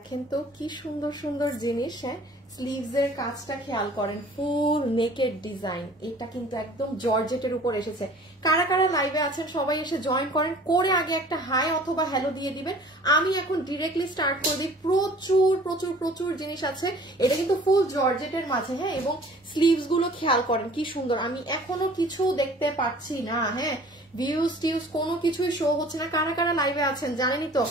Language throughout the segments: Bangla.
দেখেন তো কি সুন্দর সুন্দর জিনিস। হ্যাঁ, স্লিভস এর কাজটা খেয়াল করেন, ফুল নেকেড ডিজাইন। এটা কিন্তু একদম জর্জেটের উপর এসেছে। কারা কারা লাইভে আছেন সবাই এসে জয়েন করেন, করে আগে একটা হাই অথবা হ্যালো দিয়ে দিবেন। আমি এখন ডিরেক্টলি স্টার্ট করে দিই। প্রচুর প্রচুর প্রচুর জিনিস আছে। এটা কিন্তু ফুল জর্জেটের মাঝে। হ্যাঁ, এবং স্লিভস গুলো খেয়াল করেন কি সুন্দর। আমি এখনো কিছু দেখতে পাচ্ছি না। হ্যাঁ, ভিউজ টিউজ কোনো কিছুই শো হচ্ছে না। কারা কারা লাইভে আছেন জানেনই তো।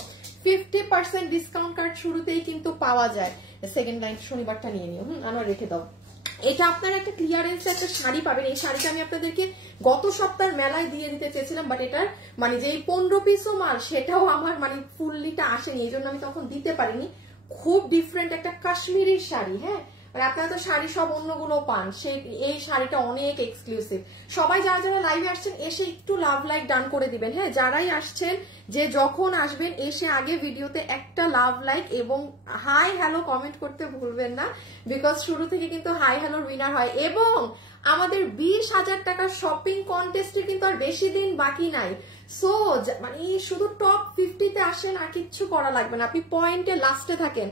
50% ডিসকাউন্ট কার্ড শুরুতেই কিন্তু পাওয়া যায়। সেকেন্ড লাইন শনিবারটা নিয়ে নিও। আমরা রেখে দাও। এটা আপনার একটা ক্লিয়ারেন্স একটা শাড়ি পাবেন। এই শাড়িটা আমি আপনাদেরকে গত সপ্তাহের মেলায় দিয়ে দিতে চেয়েছিলাম, বাট এটার মানে যে 15 পিসও মাল সেটাও আমার মানে ফুললিটা আসেনি, এই জন্য আমি তখন দিতে পারিনি। খুব ডিফারেন্ট একটা কাশ্মীরি শাড়ি। হ্যাঁ, আর আপনারা তো শাড়ি সব অন্যগুলো পান, সেই এই শাড়িটা অনেক এক্সক্লুসিভ। সবাই যারা যারা লাইভে আসছেন এসে একটু লাভ লাইক ডান করে দিবেন। হ্যাঁ, যারাই আসছেন যে যখন আসবেন এসে আগে ভিডিওতে একটা লাভ লাইক এবং হাই হ্যালো কমেন্ট করতে ভুলবেন না, বিকজ শুরু থেকে কিন্তু হাই হ্যালোর উইনার হয়। এবং আমাদের 20,000 টাকার শপিং কন্টেস্টে কিন্তু আর বেশি দিন বাকি নাই। সো মানে শুধু টপ 50-তে আসেন, আর কিচ্ছু করা লাগবে না। আপনি পয়েন্টে লাস্টে থাকেন,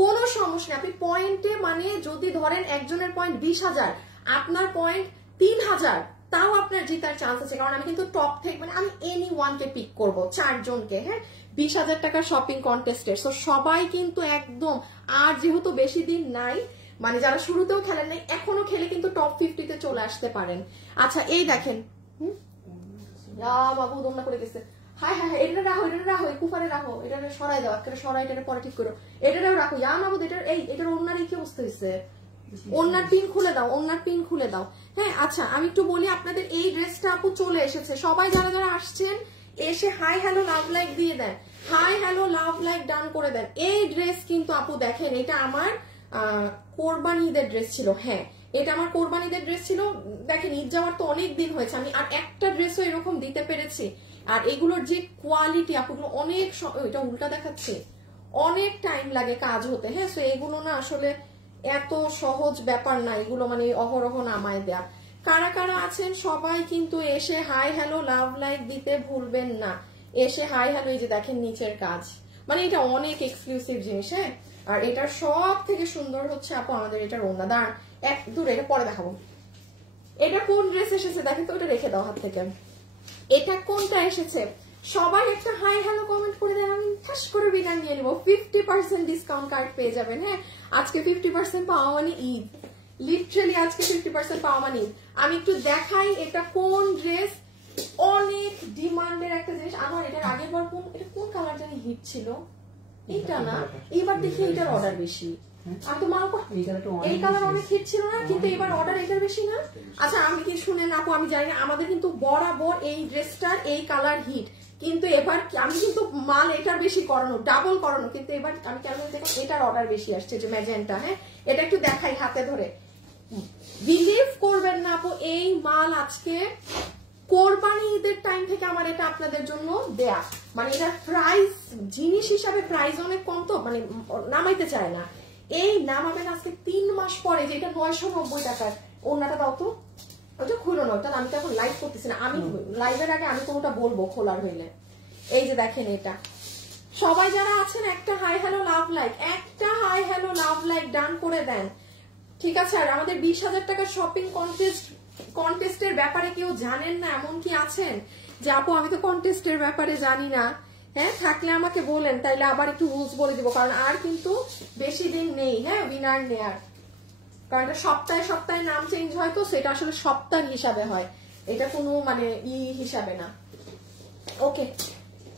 কোনো সমস্যা নেই। আপনি পয়েন্টে মানে যদি ধরেন একজনের পয়েন্ট 20,000, আপনার পয়েন্ট 3,000, তাও আপনার জিতার চান্স আছে। কারণ আমি কিন্তু টপ থেকে মানে আমি এনি ওয়ানকে পিক করবো, 4 জনকে। হ্যাঁ, 20,000 টাকার শপিং কন্টেস্টের। সো সবাই কিন্তু একদম, আর যেহেতু বেশি দিন নাই, মানে যারা শুরুতেও খেলেন নাই এখনো খেলে কিন্তু টপ 50-তে চলে আসতে পারেন। আচ্ছা এই দেখেন, বাবু দোমনা করে গেছে। হাই হাই, এটা রাখো, এটা রাখো, কুফারে রাখো, এটা সরাই দাও, একটা সরাই, এটা পরে ঠিক করো, এটাও রাখো। মাবুদ এটার এটার ওনার কি অবস্থা হয়েছে? ওনার পিন খুলে দাও, ওনার পিন খুলে দাও। হ্যাঁ, আচ্ছা আমি একটু বলি আপনাদের, এই ড্রেসটা আপু চলে এসেছে। সবাই যারা যারা আসছেন এসে হাই হ্যালো লাভ লাইক দিয়ে দেন, hi hello love like done করে দেন। এই ড্রেস কিন্তু আপু দেখেন, এটা আমার কোরবানি ঈদের ড্রেস ছিল। হ্যাঁ, এটা আমার কোরবানি ঈদের ড্রেস ছিল। দেখেন ঈদ যাওয়ার তো অনেক দিন হয়েছে, আমি আর একটা ড্রেসও এরকম দিতে পেরেছি। আর এগুলোর যে কোয়ালিটি আপুগুলো অনেক, এটা উল্টা দেখাচ্ছে, অনেক টাইম লাগে কাজ হতে। হ্যাঁ, তো এগুলো না আসলে এত সহজ ব্যাপার না, এগুলো মানে অহরহ নামায় দেয়া। কারা কারা আছেন সবাই কিন্তু এসে হাই হ্যালো লাভ লাইক দিতে ভুলবেন না। এসে হাই হ্যালো, এই যে দেখেন নিচের কাজ, মানে এটা অনেক এক্সক্লুসিভ জিনিস। হ্যাঁ, আর এটার সব থেকে সুন্দর হচ্ছে আপু আমাদের এটার ওড়না। দাঁড়ান এক দূরে, এটা পরে দেখাবো। এটা কোন ড্রেস এসেছে দেখেন তো, ওটা রেখে দাও হাত থেকে। এটা কোনটা এসেছে সবাই একটা হাই হ্যালো কমেন্ট করে দেন, আমি ঠাস করে বিদায় নিয়ে নিবো। 50% ডিসকাউন্ট কার্ড পেয়ে যাবেন। হ্যাঁ, আজকে 50% পাওয়া মানে ঈদ, লিটারালি আজকে 50% পাওয়া মানে ঈদ। আমি একটু দেখাই এটা কোন ড্রেস, অনেক ডিমান্ডের একটা জিনিস। আমার এটার আগের বার এটা কোন কালার জানি হিট ছিল, এইটা না, এবার দেখি এটার অর্ডার বেশি। আমি তো মাল এই কালার অনেক হিট ছিল না, কিন্তু এবার অর্ডার এটার বেশি না। আচ্ছা আমি কি শুনেন আপু, আমি জানি না, আমাদের কিন্তু বরাবর এই ড্রেসটার এই কালার হিট, কিন্তু এবার আমি কিন্তু মাল এটার বেশি করানো, ডাবল করানো, কিন্তু এবার আমি কেন দেখো এটার অর্ডার বেশি আসছে, যে ম্যাজেন্টা। হ্যাঁ, এটা একটু দেখাই হাতে ধরে, বিলিভ করবেন না আপু, এই মাল আজকে কোরবানি ঈদের টাইম থেকে আমার এটা আপনাদের জন্য দেয়া। মানে এটার প্রাইস জিনিস হিসাবে প্রাইস অনেক কম, তো মানে নামাইতে চায় না। এই নামাবেন আজকে 3 মাস পরে, যেটা 990 টাকার। ওনাটা দাও তো, ওটা খুলো না, ওটা আমি তো এখন লাইভ করতেছি না, আমি লাইভের আগে আমি কোনটা বলবো খোলার হইলে। এই যে দেখেন এটা, সবাই যারা আছেন একটা হাই হ্যালো লাভ লাইক, একটা high hello love like done করে দেন, ঠিক আছে? আর আমাদের 20,000 টাকার শপিং কন্টেস্টের ব্যাপারে কেউ জানেন না এমন কি আছেন যে আপু আমি তো কন্টেস্টের ব্যাপারে জানি না? হ্যাঁ, থাকলে আমাকে বলেন, তাইলে আবার একটু রুলস বলে দিব, কারণ আর কিন্তু বেশি দিন নেই। হ্যাঁ, উইনার নেয়ার, কারণ এটা সপ্তাহে সপ্তাহে নাম চেঞ্জ হয়, তো সেটা আসলে সপ্তাহ হিসাবে হয়, এটা কোনো মানে হিসাবে না। ওকে,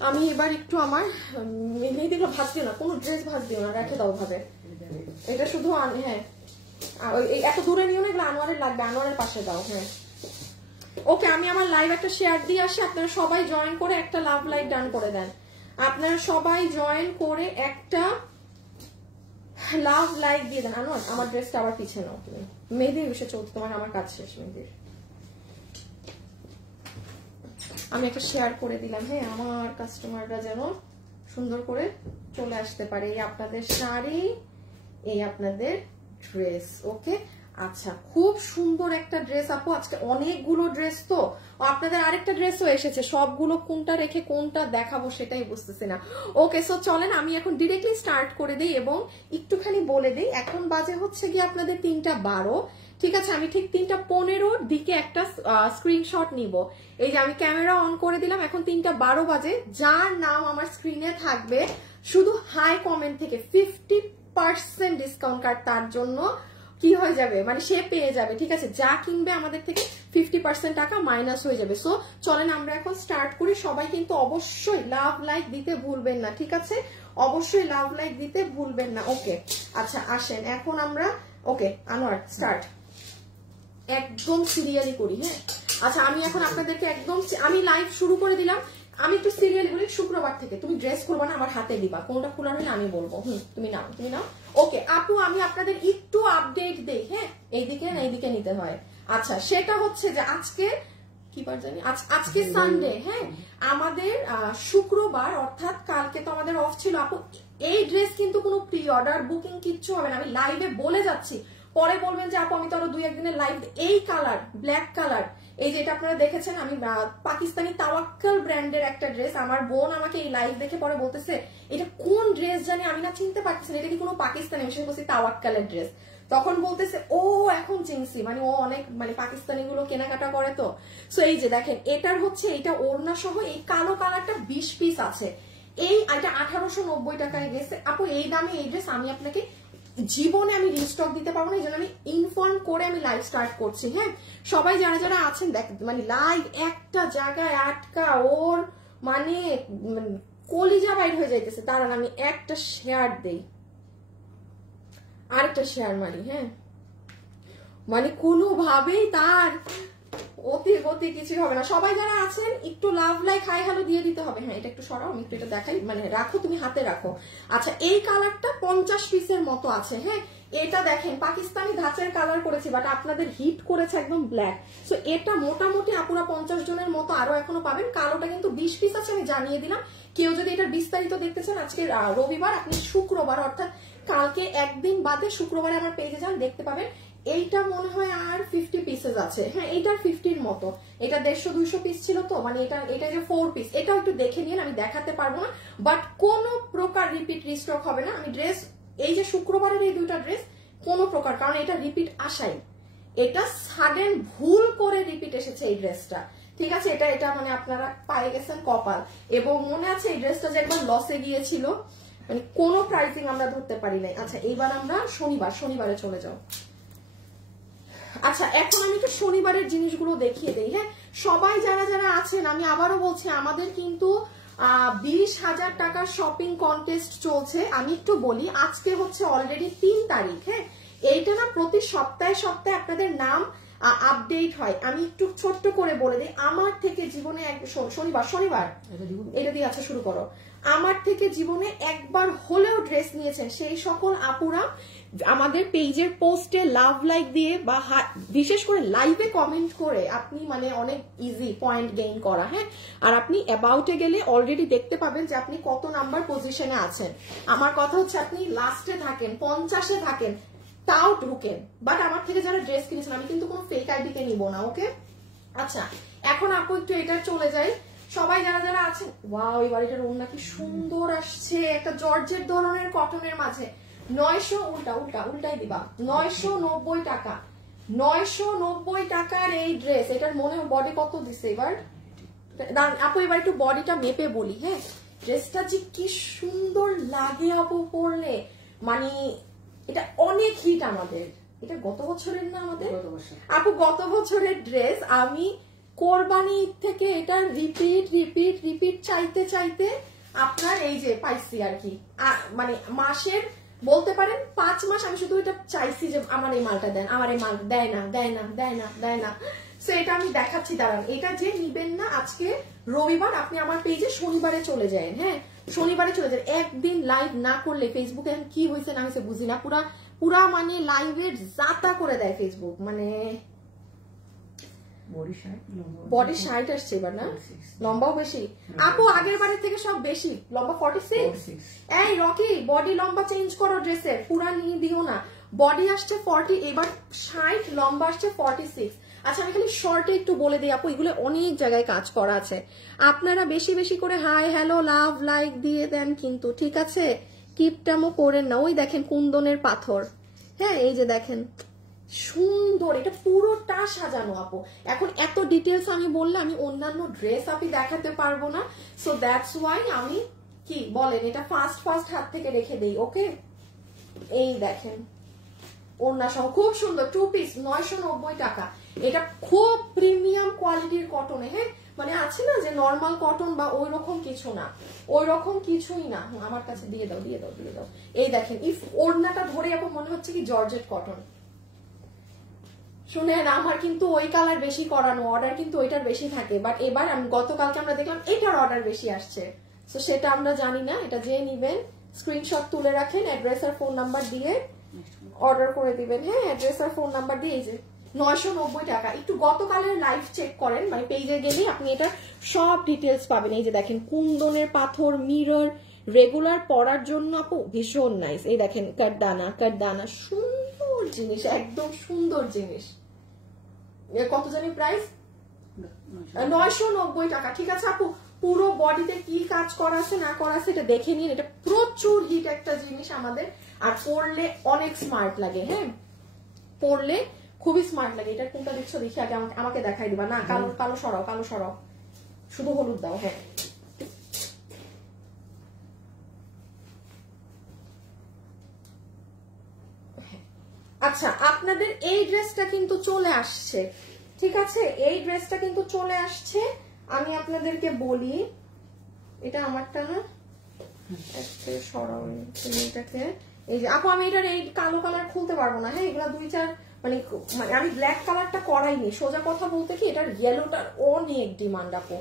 আমি এবার একটু আমার মেহেদিগুলো ভাজ দিও না, কোনো ড্রেস ভাজ দিও না, রেখে দাও ভাবে। এটা শুধু হ্যাঁ এত দূরে নিও না, এগুলো আনোয়ারের লাগবে, আনোয়ারের পাশে দাও। হ্যাঁ, ওকে, আমি আমার লাইভ একটা শেয়ার দিয়ে আসি, আপনারা সবাই জয়েন করে একটা লাভ লাইক ডান করে দেন। আপনারা সবাই জয়েন করে একটা লাভ লাইক দিয়ে দেন। আনোয়ার আমার ড্রেসটা আবার পিছিয়ে নাও তুমি, মেহেদির বিষয় চলছে তোমার, আমার কাজ শেষ মেহেদির। আমি একটা শেয়ার করে দিলাম। হ্যাঁ, আমার কাস্টমাররা যেন সুন্দর করে চলে আসতে পারে। এই আপনাদের শাড়ি, এই আপনাদের ড্রেস। ওকে, আচ্ছা, খুব সুন্দর একটা ড্রেস আপু, আজকে অনেকগুলো ড্রেস তো, আপনাদের আরেকটা ড্রেসও এসেছে, সবগুলো কোনটা রেখে কোনটা দেখাবো সেটাই বুঝতেছি না। ওকে, সো চলেন আমি এখন ডিরেক্টলি স্টার্ট করে দিই এবং একটুখানি বলে দিই, এখন বাজে হচ্ছে গিয়ে আপনাদের 3:12, ঠিক আছে? আমি ঠিক 3:15 দিকে একটা স্ক্রিনশট নিব। এই যে আমি ক্যামেরা অন করে দিলাম, এখন 3:12 বাজে। যার নাম আমার স্ক্রিনে থাকবে শুধু হাই কমেন্ট থেকে 50% ডিসকাউন্ট কার্ড তার জন্য কি হয়ে যাবে, মানে সে পেয়ে যাবে, ঠিক আছে? যা কিনবে আমাদের থেকে 50% টাকা মাইনাস হয়ে যাবে। সো চলেন আমরা এখন স্টার্ট করি। সবাই কিন্তু অবশ্যই লাভ লাইক দিতে ভুলবেন না, ঠিক আছে? অবশ্যই লাভ লাইক দিতে ভুলবেন না। ওকে, আচ্ছা আসেন এখন আমরা, ওকে আনোয়ার স্টার্ট, একদম সিরিয়ালি করি। হ্যাঁ, আচ্ছা আমি এখন আপনাদেরকে একদম, আমি লাইভ শুরু করে দিলাম। আমি একটু সিরিয়াল বলি, শুক্রবার থেকে তুমি ড্রেস করবা না, আমার হাতে দিবা, কোনটা খোলা হলে আমি বলবো। তুমি নাও, তুমি নাও। ওকে আপু, আমি আপনাদের একটু আপডেট দেই। হ্যাঁ, এইদিকে না এইদিকে নিতে হয়। আচ্ছা, সেটা হচ্ছে যে আজকে কি বার জানি, আজকে সানডে। হ্যাঁ, আমাদের শুক্রবার, অর্থাৎ কালকে তো আমাদের অফ ছিল আপু। এই ড্রেস কিন্তু কোনো প্রি অর্ডার বুকিং কিচ্ছু হবে না, আমি লাইভে বলে যাচ্ছি, পরে বলবেন যে আপু আমি তো আরো 2-1 দিনের লাইভ। এই কালার, ব্ল্যাক কালার, এই যে এটা আপনারা দেখেছেন, আমি পাকিস্তানি তাওয়াক্কাল ব্র্যান্ডের একটা ড্রেস। আমার বোন আমাকে এই লাইভ দেখে পরে বলতেছে এটা কোন ড্রেস জানি, আমি না চিনতে পারতেছি না, এটা কি কোনো পাকিস্তানি? আমি বলছি তাওয়াক্কালের ড্রেস। তখন বলতেছে ও এখন চিনছি, মানে ও অনেক মানে পাকিস্তানি গুলো কেনাকাটা করে তো। সো এই যে দেখেন, এটার হচ্ছে এটা ওড়না সহ, এই কালো কালারটা 20 পিস আছে। এটা 1890 টাকায় গেছে আপু। এই দামে এই ড্রেস আমি আপনাকে জীবনে আমি রিস্টক দিতে পারবো না, এই জন্য আমি ইনফর্ম করে আমি লাইভ স্টার্ট করছি। হ্যাঁ, সবাই যারা যারা আছেন দেখ, মানে লাইভ একটা জায়গায় আটকা, ওর মানে কলিজা বাইর হয়ে যাইতেছে। তার আমি একটা শেয়ার দেই, আরেকটা শেয়ার মারি। হ্যাঁ, মানে কোনোভাবেই তার অতি গতি কিছু হবে না। সবাই যারা আছেন একটু লাভ লাইক হাই হ্যালো দিয়ে দিতে হবে। হ্যাঁ, এটা একটু সরাও, আমি একটু এটা দেখাই, মানে রাখো, তুমি হাতে রাখো। আচ্ছা, এই কালারটা 50 পিসের মতো আছে। হ্যাঁ, এটা দেখেন পাকিস্তানি ধাঁচের কালার করেছি, বাট আপনাদের হিট করেছে একদম ব্ল্যাক। সো এটা মোটামুটি আপুরা 50 জনের মতো আরো এখনো পাবেন। কালোটা কিন্তু 20 পিস আছে, আমি জানিয়ে দিলাম। কেউ যদি এটার বিস্তারিত দেখতে চান, আজকে রবিবার, আপনি শুক্রবার অর্থাৎ কালকে একদিন বাদে শুক্রবারে আমার পেজে যান, দেখতে পাবেন। এইটা মনে হয় আর 50 পিসেস আছে। হ্যাঁ, এইটার 50-র মতো। এটা 150-200 পিস ছিল তো, মানে এটা যে 4 পিস, এটাও একটু দেখে নিন, আমি দেখাতে পারবো না, বাট কোনো প্রকার রিপিট রিস্টক হবে না। আমি ড্রেস, এই যে শুক্রবারের এই দুইটা ড্রেস কোনো প্রকার, কারণ এটা রিপিট আসাই, এটা সাডেন ভুল করে রিপিট এসেছে এই ড্রেসটা, ঠিক আছে? এটা মানে আপনারা পায়ে গেছেন কপাল। এবং মনে আছে এই ড্রেসটা যে একবার লসে গিয়েছিল, মানে কোনো প্রাইসিং আমরা ধরতে পারি নাই। আচ্ছা, এইবার আমরা শনিবারে চলে যাও। আচ্ছা, এখন আমি একটু শনিবারের জিনিসগুলো দেখিয়ে দেই। হ্যাঁ, সবাই যারা যারা আছেন, আমি আবারও বলছি, আমাদের কিন্তু 20,000 টাকার শপিং কন্টেস্ট চলছে। আমি একটু বলি, আজকে হচ্ছে অলরেডি 3 তারিখ। হ্যাঁ, এইটা না প্রতি সপ্তাহে সপ্তাহে আপনাদের নাম আপডেট হয়। আমি একটু ছোট্ট করে বলে দিই, আমার থেকে জীবনে শনিবার এটা দিয়ে আচ্ছা শুরু করো। আমার থেকে জীবনে একবার হলেও ড্রেস নিয়েছেন সেই সকল আপুরা আমাদের পেজের পোস্টে লাভ লাইক দিয়ে বা বিশেষ করে লাইভে কমেন্ট করে আপনি মানে অনেক ইজি পয়েন্ট গেইন করা। হ্যাঁ, আর আপনি অ্যাবাউটে গেলে অলরেডি দেখতে পাবেন যে আপনি কত নাম্বার পজিশনে আছেন। আমার কথা হচ্ছে আপনি লাস্টে থাকেন, 50-এ থাকেন, তাও ঢুকেন। বাট আমার থেকে যারা ড্রেস কিনেছেন, আমি কিন্তু কোনো ফেক আইডিকে নিব না। ওকে, আচ্ছা এখন আপু একটু এটা চলে যাই। সবাই যারা যারা আছেন, ওয়াও এই বাড়িটার ওড়না কি সুন্দর আসছে, একটা জর্জেট ধরনের কটনের মাঝে। 900, উল্টাই দিবা, 990 টাকা। 990 টাকার এই ড্রেস, এটার মনে বডি কত দিছে এবার আপু? এবার একটু বডিটা মেপে বলি। হ্যাঁ, ড্রেসটা যে কি সুন্দর লাগে আপু পরলে, মানে এটা অনেক হিট আমাদের। এটা গত বছরের না আমাদের আপু, গত বছরের ড্রেস। আমি কোরবানি ঈদ থেকে এটা রিপিট চাইতে চাইতে আপনার এই যে পাইছি আর কি, মানে মাসের বলতে পারেন 5 মাস আমি শুধু এটা চাইছি যে আমার এই মালটা দেন, আমার এই মাল দেয় না। সো এটা আমি দেখাচ্ছি, দাঁড়ান। এটা যে নিবেন না, আজকে রবিবার, আপনি আমার পেজে শনিবারে চলে যান। হ্যাঁ, শনিবারে চলে যান। একদিন লাইভ না করলে ফেসবুকে এখন কি হয়েছে না হয়েছে বুঝি না, পুরা মানে লাইভের জাতা করে দেয় ফেসবুক। মানে বডি 60 আসছে এবার না, লম্বাও বেশি আপু, আগের বারের থেকে সব বেশি লম্বা। 46। এই রকি, বডি লম্বা চেঞ্জ করো ড্রেসের, পুরা নিয়ে দিও না। বডি আসছে 40, এবার 60, লম্বা আসছে 46। আচ্ছা আমি খালি শর্টে একটু বলে দিই আপু, এগুলো অনেক জায়গায় কাজ করা আছে, আপনারা বেশি বেশি করে হাই হ্যালো লাভ লাইক দিয়ে দেন কিন্তু, ঠিক আছে? কিপটামও করেন না। ওই দেখেন কুন্দনের পাথর, হ্যাঁ এই যে দেখেন সুন্দর, এটা পুরোটা সাজানো আপু। এখন এত ডিটেলস আমি বললে আমি অন্যান্য ড্রেস আপনি দেখাতে পারবো না, সো দ্যাটস ওয়াই আমি কি বলেন এটা ফার্স্ট হাত থেকে রেখে দেই। ওকে, এই দেখেন ওড়না সহ খুব সুন্দর 2 পিস 990 টাকা। এটা খুব প্রিমিয়াম কোয়ালিটির কটনে, হ্যাঁ মানে আছে না যে নর্মাল কটন বা ওই রকম কিছু না, ওই রকম কিছুই না। আমার কাছে দিয়ে দাও দিয়ে দাও দিয়ে দাও। এই দেখেন ইফ ওড়নাটা ধরে আপু মনে হচ্ছে কি জর্জেট কটন। শুনেন আমার কিন্তু ওই কালার বেশি করানো, অর্ডার কিন্তু ওইটার বেশি থাকে, বাট এবার আমি গতকালকে আমরা দেখলাম এটার অর্ডার বেশি আসছে, তো সেটা আমরা জানি না। এটা যে নিবেন স্ক্রিনশট তুলে রাখেন, অ্যাড্রেস আর ফোন নাম্বার দিয়ে অর্ডার করে দিবেন। হ্যাঁ অ্যাড্রেস আর ফোন নাম্বার দিয়ে। এই যে 990 টাকা। একটু গতকালের লাইভ চেক করেন, মানে পেজে গেলেই আপনি এটা সব ডিটেলস পাবেন। এই যে দেখেন কুন্দনের পাথর, মিরর, রেগুলার পরার জন্য আপু ভীষণ নাইস। এই দেখেন কাটদানা সুন্দর জিনিস, একদম সুন্দর জিনিস। কত জানি প্রাইস? 990 টাকা। ঠিক আছে আপু, পুরো বডিতে কি কাজ করা আছে না করা আছে এটা দেখে নিন। এটা প্রচুর হিট একটা জিনিস আমাদের, আর পরলে অনেক স্মার্ট লাগে। হ্যাঁ পরলে খুবই স্মার্ট লাগে। এটা কোনটা দেখছো দেখি আগে আমাকে দেখাই দিবা। না কালো কালো সরাও, শুধু হলুদ দাও। হ্যাঁ আচ্ছা আপনাদের এই ড্রেসটা কিন্তু চলে আসছে, ঠিক আছে? এই ড্রেসটা কিন্তু চলে আসছে। আমি আপনাদেরকে বলি, এটা আমারটা না, এটাকে এই যে আপু আমি এটার এই কালো কালার খুলতে পারবো না। হ্যাঁ এগুলা 2-4 মানে আমি ব্ল্যাক কালারটা করাইনি। সোজা কথা বলতে কি এটার ইয়েলোটার অনেক ডিমান্ড আপু,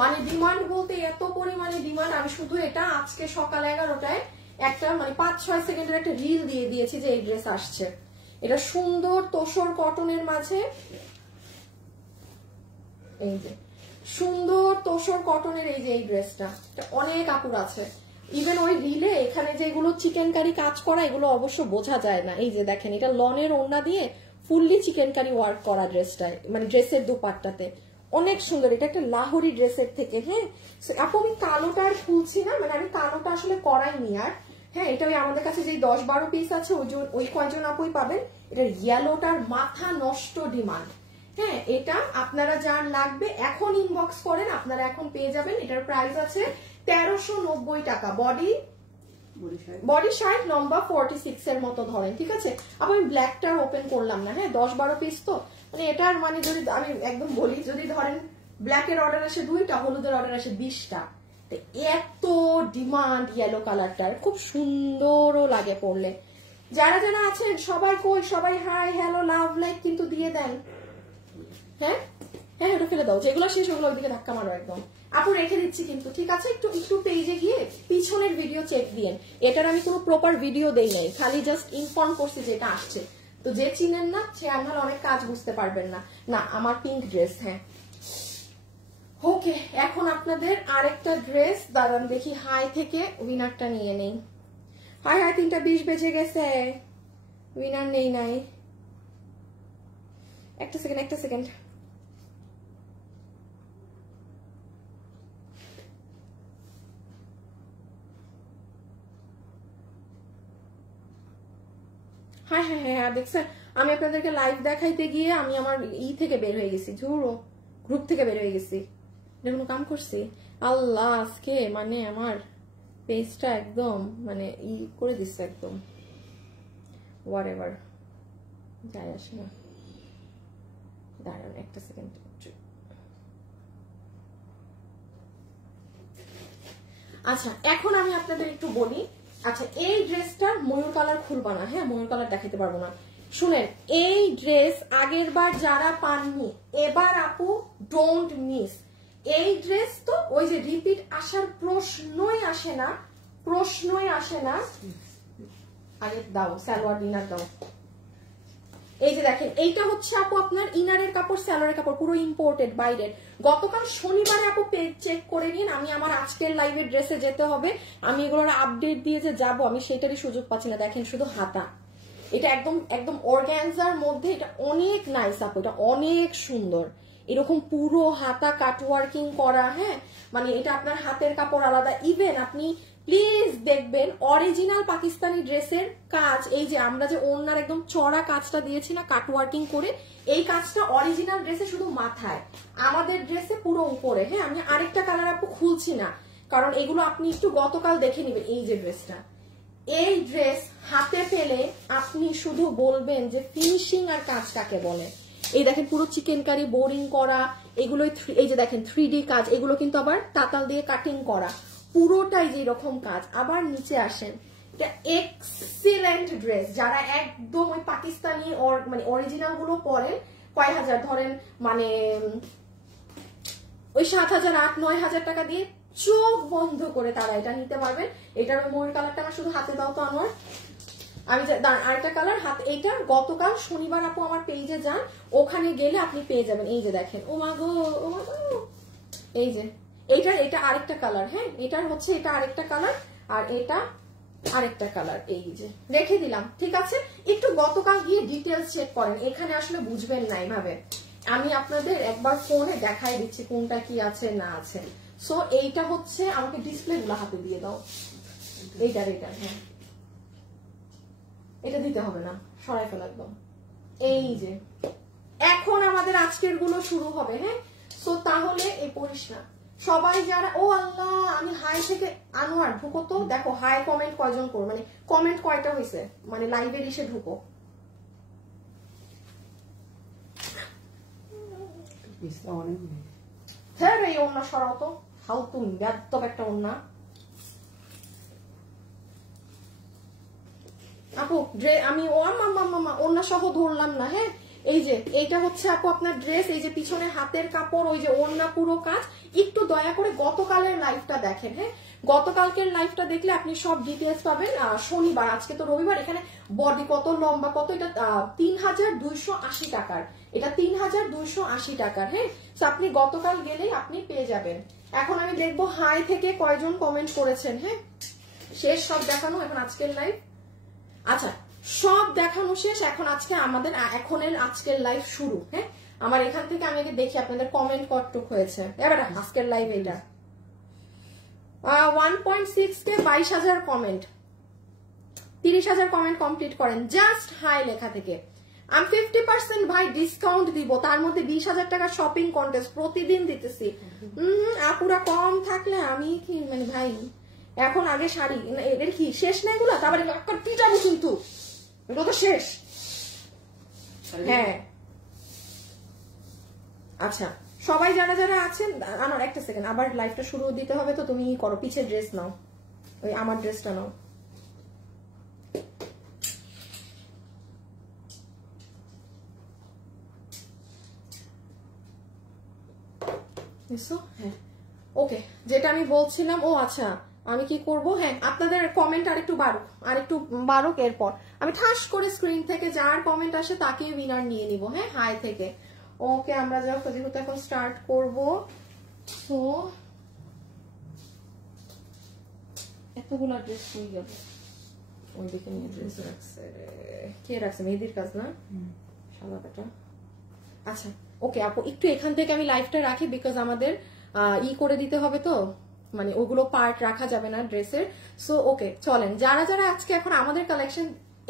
মানে ডিমান্ড বলতে এত পরিমাণে ডিমান্ড। আমি শুধু এটা আজকে সকাল 11টায় একটা মানে 5-6 সেকেন্ডের একটা রিল দিয়ে দিয়েছি যে এই ড্রেস আসছে। এটা সুন্দর তোসর কটনের মাঝে, এই যে সুন্দর তোসর কটনের এই যে এই ড্রেসটা, এটা অনেক আপুর আছে। ইভেন ওই রিলে এখানে যেগুলো চিকেন কারি কাজ করা এগুলো অবশ্য বোঝা যায় না। এই যে দেখেন এটা লনের ওড়না দিয়ে ফুললি চিকেন কারি ওয়ার্ক করা ড্রেসটায়, মানে ড্রেসের দুপাট্টাতে অনেক সুন্দর। এটা একটা লাহোরি ড্রেসের থেকে। হ্যাঁ আপু আমি কালোটা আর খুলছি না, মানে আমি কালোটা আসলে করাইনি আর। হ্যাঁ এটা ওই আমাদের কাছে যে 10-12 পিস আছে ওই কয়জন আপুই পাবেন। এটা ইয়েলোটার মাথা নষ্ট ডিমান্ড। হ্যাঁ এটা আপনারা যার লাগবে এখন ইনবক্স করেন, আপনারা এখন পেয়ে যাবেন। এটার প্রাইস আছে 1390 টাকা। বডি 60, লম্বা 46 এর মতো ধরেন, ঠিক আছে? আবার আমি ব্ল্যাকটা ওপেন করলাম না। হ্যাঁ 10-12 পিস তো, মানে এটার মানে যদি আমি একদম বলি, যদি ধরেন ব্ল্যাকের অর্ডার আসে 2টা, হলুদের অর্ডার আসে 20টা, এত ডিমান্ড ইয়েলো কালারটার, খুব সুন্দরও লাগে পরলে। যারা যারা আছেন সবাই কই, সবাই হাই হ্যালো লাভ লাইক কিন্তু দিয়ে দেন। হ্যাঁ হ্যাঁ ওটা ফেলে দাও, যেগুলো শেষ ওগুলো ওইদিকে ধাক্কা মারো একদম। আপু রেখে দিচ্ছি কিন্তু, ঠিক আছে? একটু পেজে গিয়ে পিছনের ভিডিও চেক দিয়েন। এটার আমি কোনো প্রপার ভিডিও দেই নাই, খালি জাস্ট ইনফর্ম করছি যেটা আসছে। তো যে চিনেন না সে আমার অনেক কাজ বুঝতে পারবেন না। না আমার পিঙ্ক ড্রেস। হ্যাঁ ওকে, এখন আপনাদের আরেকটা ড্রেস দাঁড়ান দেখি হাই থেকে উইনারটা নিয়ে নেই। হাই 3:20 বেজে গেছে, উইনার নেই নাই। একটা সেকেন্ড। হ্যাঁ দেখছেন আমি আপনাদেরকে লাইভ দেখাইতে গিয়ে আমি আমার থেকে বের হয়ে গেছি, গ্রুপ থেকে বের হয়ে গেছি। কোনো কাম করছি আল্লাহ, আজকে মানে আমার পেজটা একদম মানে করে দিচ্ছে একদম, হোয়াটএভার যাই আসে না। দাঁড়ান একটা সেকেন্ড। আচ্ছা এখন আমি আপনাদের একটু বলি। আচ্ছা এই ড্রেসটা ময়ূর কালার খুলবা না। হ্যাঁ ময়ূর কালার দেখাতে পারবো না। শুনেন এই ড্রেস আগের বার যারা পাননি এবার আপু ডোন্ট মিস। এই ড্রেস তো ওই যে রিপিট আসার প্রশ্নই আসে না। আগে দাও সালোয়ার ডিনার দাও। এই যে দেখেন এইটা হচ্ছে আপু আপনার ইনারের কাপড়, সালোয়ারের কাপড় পুরো ইম্পোর্টেড বাইরের। গতকাল শনিবারে আপু পেজ চেক করে নিন। আমি আমার আজকের লাইভের ড্রেসে যেতে হবে, আমি এগুলোর আপডেট দিয়ে যে যাবো আমি সেটারই সুযোগ পাচ্ছি না। দেখেন শুধু হাতা, এটা একদম একদম অর্গানজার মধ্যে, এটা অনেক নাইস আপু, এটা অনেক সুন্দর। এরকম পুরো হাতা কাটওয়ার্কিং করা, হ্যাঁ মানে এটা আপনার হাতের কাপড় আলাদা। ইভেন আপনি প্লিজ দেখবেন অরিজিনাল পাকিস্তানি ড্রেসের কাজ, এই যে আমরা যে ওড়নার একদম চড়া কাজটা দিয়েছি না কাটওয়ার্কিং করে, এই কাজটা অরিজিনাল ড্রেসে শুধু মাথায়, আমাদের ড্রেসে পুরো উপরে। হ্যাঁ আমি আরেকটা কালার আপু খুলছি না, কারণ এগুলো আপনি একটু গতকাল দেখে নেবেন। এই যে ড্রেসটা, এই ড্রেস হাতে পেলে আপনি শুধু বলবেন যে ফিনিশিং আর কাজ কাকে বলে। এই দেখেন পুরো চিকেন কারি বোরিং করা, এগুলো এই যে দেখেন 3D কাজ, এগুলো কিন্তু আবার তাতাল দিয়ে কাটিং করা, পুরোটাই যে এরকম কাজ। আবার নিচে আসেন, এটা এক্সিলেন্ট ড্রেস। যারা একদম ওই পাকিস্তানি মানে অরিজিনাল গুলো পরে কয় হাজার ধরেন, মানে ওই 7,000 8-9,000 টাকা দিয়ে চোখ বন্ধ করে তারা এটা নিতে পারবেন। এটার ওই ময়ূর কালারটা আমার শুধু হাতে দাও তো আমার, আমি আরেকটা কালার হাত, এইটা গতকাল শনিবার আপু আমার পেজে যান, ওখানে গেলে আপনি পেয়ে যাবেন। এই যে দেখেন, ও মা গো, ও মা গো, এই যে এটা আরেকটা কালার। হ্যাঁ এটার হচ্ছে এটা আরেকটা কালার, আর এটা আরেকটা কালার। এই যে রেখে দিলাম, ঠিক আছে। একটু গতকাল গিয়ে ডিটেলস চেক করেন, এখানে আসলে বুঝবেন না এইভাবে। আমি আপনাদের একবার ফোনে দেখাই দিচ্ছি কোনটা কি আছে না আছে। সো এইটা হচ্ছে, আমাকে ডিসপ্লে গুলো হাতে দিয়ে দাও, এইটার হ্যাঁ এটা দিতে হবে না, সরাই ফেলা একদম। এই যে এখন আমাদের আজকের গুলো শুরু হবে। হ্যাঁ সো তাহলে এই পড়িস না সবাই যারা, ও আল্লাহ আমি হাই থেকে, আনোয়ার ঢুকো তো, দেখো হাই কমেন্ট কয়জন করো, মানে কমেন্ট কয়টা হয়েছে, মানে লাইভের এসে ঢুকো। হ্যাঁ রে ওন্না সরাও তো, হাউ তুমি ব্যাধব একটা ওন্না আপু। আমি ওন্না সহ ধরলাম না। হ্যাঁ এই যে এইটা হচ্ছে আপু আপনার ড্রেস, এই যে পিছনে হাতের কাপড়, ওই যে ওন্না পুরো কাজ। একটু দয়া করে গতকালের লাইভটা দেখেন। হ্যাঁ গতকালকের লাইভটা দেখলে আপনি সব ডিটেলস পাবেন। শনিবার, আজকে তো রবিবার, এখানে বডি কত লম্বা কত, এটা 3,280 টাকার, এটা 3,280 টাকার। হ্যাঁ আপনি গতকাল গেলেই আপনি পেয়ে যাবেন। এখন আমি দেখবো হাই থেকে কয়জন কমেন্ট করেছেন। হ্যাঁ শেষ সব দেখানো এখন আজকের লাইভ। আচ্ছা সব দেখানো শেষ, এখন আজকে আমাদের আজকের লাইভ শুরু। হ্যাঁ আমার এখান থেকে আমি আগে দেখি আপনাদের কমেন্ট কতটুক হয়েছে। এবার আজকের লাইভ এটা 1.6 কে 22,000 কমেন্ট, 30,000 কমেন্ট কমপ্লিট করেন জাস্ট হাই লেখা থেকে। আমি 50% ভাই ডিসকাউন্ট দিব, তার মধ্যে 20,000 টাকা শপিং কন্টেস্ট প্রতিদিন দিতেছি। আপুরা কম থাকলে আমি কি মানে ভাই, এখন আগে শাড়ি এর কি শেষ না এগুলো, তারপরে পিটাবো কিন্তু, এগুলো তো শেষ। হ্যাঁ আচ্ছা সবাই যারা যারা আছেন, আমার একটা সেকেন্ড, আবার লাইভটা শুরু দিতে হবে তো, তুমি করো পিছে ড্রেস নাও, ওই আমার ড্রেসটা নাও। হ্যাঁ ওকে যেটা আমি বলছিলাম, ও আচ্ছা আমি কি করব, হ্যাঁ আপনাদের কমেন্ট আরেকটু বাড়ুক, এরপর আমি ঠাস করে স্ক্রিন থেকে যার কমেন্ট আসে তাকে উইনার নিয়ে নিব। হ্যাঁ হাই থেকে। ওকে আমরা যেহেতু এখন স্টার্ট করব, তো এতগুলো ড্রেস হয়ে গেল, ওইদিকে নিয়ে ড্রেস রাখছে, কে রাখছে, মেহেদির কাজ না সাদা কাটা। আচ্ছা ওকে আপু একটু এখান থেকে আমি লাইভটা রাখি, বিকজ আমাদের করে দিতে হবে তো, মানে ওগুলো পার্ট রাখা যাবে না ড্রেসের। সো ওকে চলেন, যারা যারা আজকে এখন আমাদের কালেকশন,